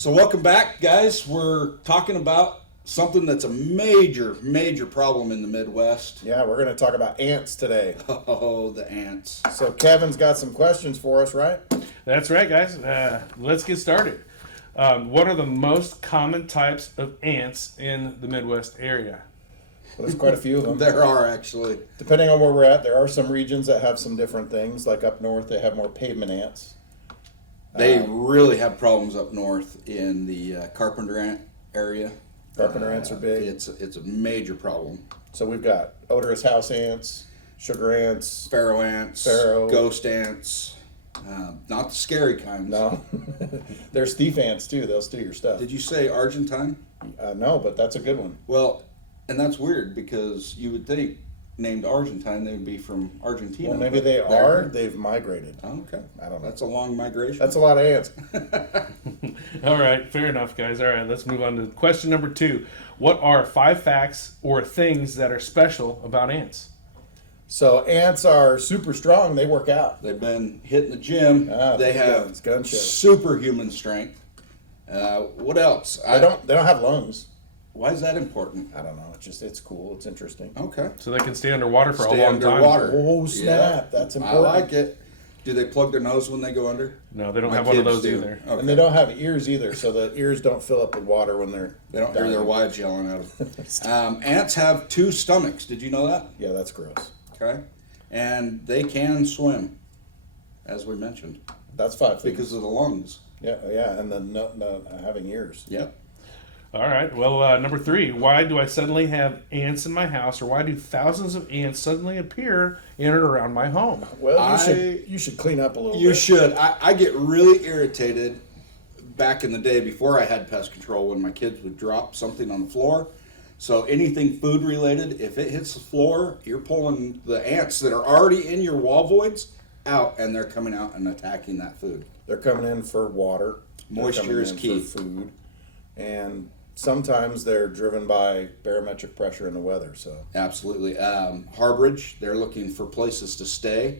So welcome back, guys. We're talking about something that's a major problem in the Midwest. Yeah, we're going to talk about ants today. Oh, the ants. So Kevin's got some questions for us, right? That's right, guys. Let's get started. What are the most common types of ants in the Midwest area? Well, there's quite a few of them. There are, actually. Depending on where we're at, there are some regions that have some different things. Like up north, they have more pavement ants. They really have problems up north in the carpenter ant area. Carpenter ants are big. It's a major problem. So we've got odorous house ants, sugar ants. Pharaoh ants, ghost ants, not the scary kinds. No. There's thief ants, too. They'll steal your stuff. Did you say Argentine? No, but that's a good one. Well, and that's weird because you would think named Argentine, they would be from Argentina. Well, maybe they are. They've migrated. Oh, okay. I don't know. That's a long migration. That's a lot of ants. All right, fair enough, guys. All right, let's move on to question number 2. What are 5 facts or things that are special about ants? So ants are super strong. They work out. They've been hitting the gym. They have gun show. superhuman strength. What else? They don't have lungs. Why is that important? I don't know. It's cool. It's interesting. Okay. So they can stay underwater for Stay a long time. underwater. Oh, snap. That's I important. like it. Do they plug their nose when they go under? No, they don't My have one of kids those do. either. Okay. And they don't have ears either, so the ears don't fill up with water when they're They don't hear dying. their wives yelling at them. Ants have 2 stomachs. Did you know that? Yeah, that's gross. Okay. And they can swim, as we mentioned, That's 5 things. because of the lungs. Yeah, and then no having ears. Yep. All right, well, number 3. Why do I suddenly have ants in my house, or why do thousands of ants suddenly appear in and around my home? Well, you should clean up a little You bit. should. I get really irritated back in the day before I had pest control when my kids would drop something on the floor. So anything food related, if it hits the floor, you're pulling the ants that are already in your wall voids out, and they're coming out and attacking that food. They're coming in for water. They're Moisture coming is in key. for food. And sometimes they're driven by barometric pressure in the weather. So Absolutely. Harborage, they're looking for places to stay.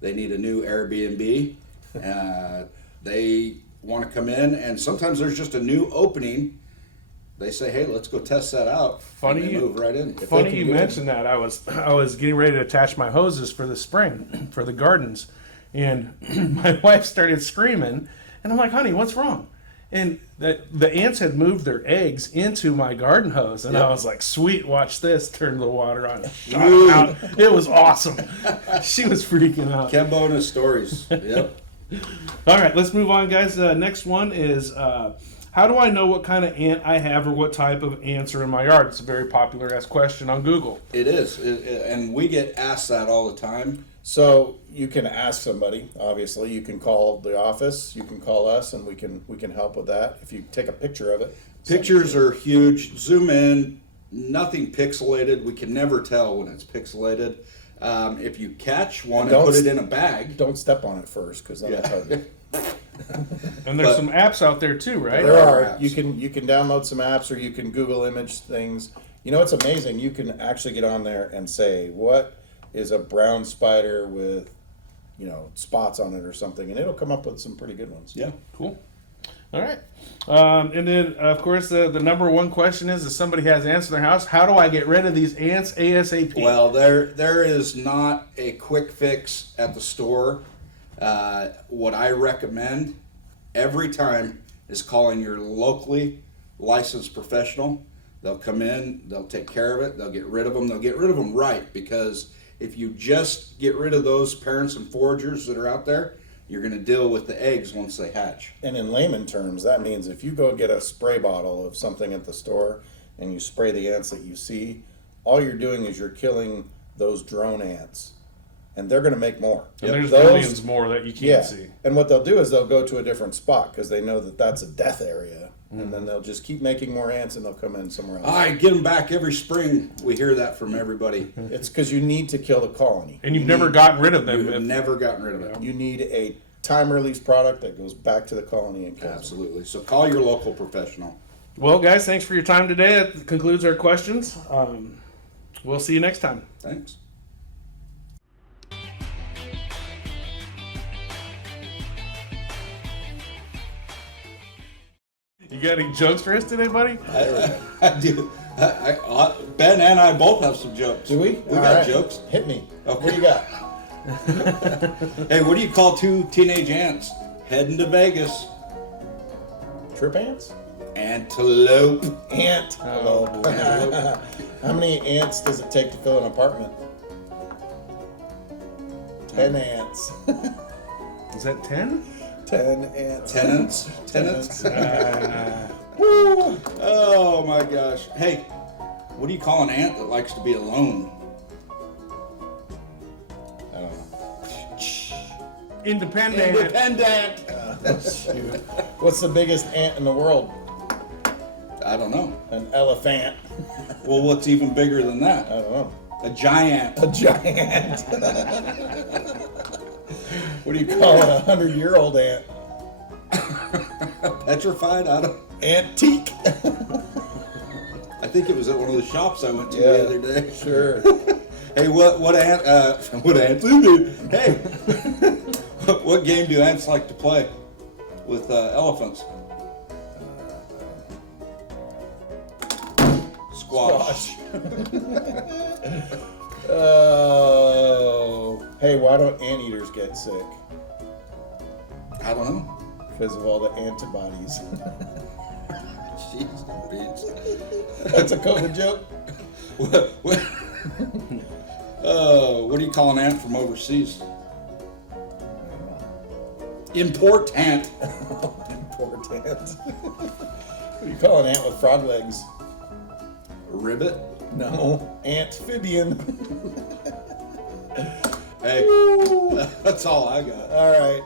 They need a new Airbnb. They want to come in, and sometimes there's just a new opening. They say, "Hey, let's go test that out." Funny and they you- move right in. Funny you mentioned that. I was getting ready to attach my hoses for the spring for the gardens, and my wife started screaming, and I'm like, "Honey, what's wrong?" And the ants had moved their eggs into my garden hose, and I was like, "Sweet, watch this!" Turned the water on. Shot 'em out. It was awesome. She was freaking out. Kembo and his stories. Yep. All right, let's move on, guys. Next one is how do I know what kind of ant I have or what type of ants are in my yard? It's a very popular asked question on Google. It is, and we get asked that all the time. So you can ask somebody. Obviously, you can call the office. You can call us, and we can help with that. If you take a picture of it. Pictures are huge. Zoom in. Nothing pixelated. We can never tell when it's pixelated. If you catch one and put it in a bag. Don't step on it first, because then it's hard. to- And there's But- some apps out there too, right? There are. apps. You can download some apps, or you can Google image things. You know, it's amazing. You can actually get on there and say, what is a brown spider with, spots on it or something, and it'll come up with some pretty good ones. Yeah. Cool. All right. And then, of course, the number one question is, if somebody has ants in their house, how do I get rid of these ants ASAP? Well, there is not a quick fix at the store. What I recommend every time is calling your locally licensed professional. They'll come in, they'll take care of it, they'll get rid of them. They'll get rid of them right, because if you just get rid of those parents and foragers that are out there, you're going to deal with the eggs once they hatch. And in layman terms, that means if you go get a spray bottle of something at the store and you spray the ants that you see, all you're doing is you're killing those drone ants. And they're going to make more. And there's Those- millions more that you can't see. And what they'll do is they'll go to a different spot because they know that that's a death area. And then they'll just keep making more ants, and they'll come in somewhere else. I get them back every spring. We hear that from everybody. It's because you need to kill the colony. And you've never gotten rid of them. You've never gotten rid of it. You need a time-release product that goes back to the colony and kills them. Absolutely. So call your local professional. Well, guys, thanks for your time today. That concludes our questions. We'll see you next time. Thanks. You got any jokes for us today, buddy? I do. Ben and I both have some jokes. Do we? We got jokes. Hit me. Okay. What do you got? Hey, what do you call two teenage ants heading to Vegas? Trip ants? Antelope. Ant. Oh, boy. How many ants does it take to fill an apartment? 10 ants. Is that 10? 10 ants. Tenants. Woo. Oh my gosh. Hey, what do you call an ant that likes to be alone? I don't know. Independent. Independent. Shoot. What's the biggest ant in the world? I don't know. An elephant. Well, what's even bigger than I that? don't know. A giant. A giant. What do you call it? 100-year-old ant? Petrified? I don't. Antique. I think it was at one of the shops I went to the other day. Sure. Hey, what ant? What ants? Hey, what game do ants like to play with elephants? Squash. Oh. Hey, why don't anteaters get sick? I don't know. Because of all the antibodies. Jeez, beans. That's a COVID joke? What do you call an ant from overseas? Important. Important. What do you call an ant with frog legs? A ribbit. No. Amphibian. Hey, that's all I got. All right.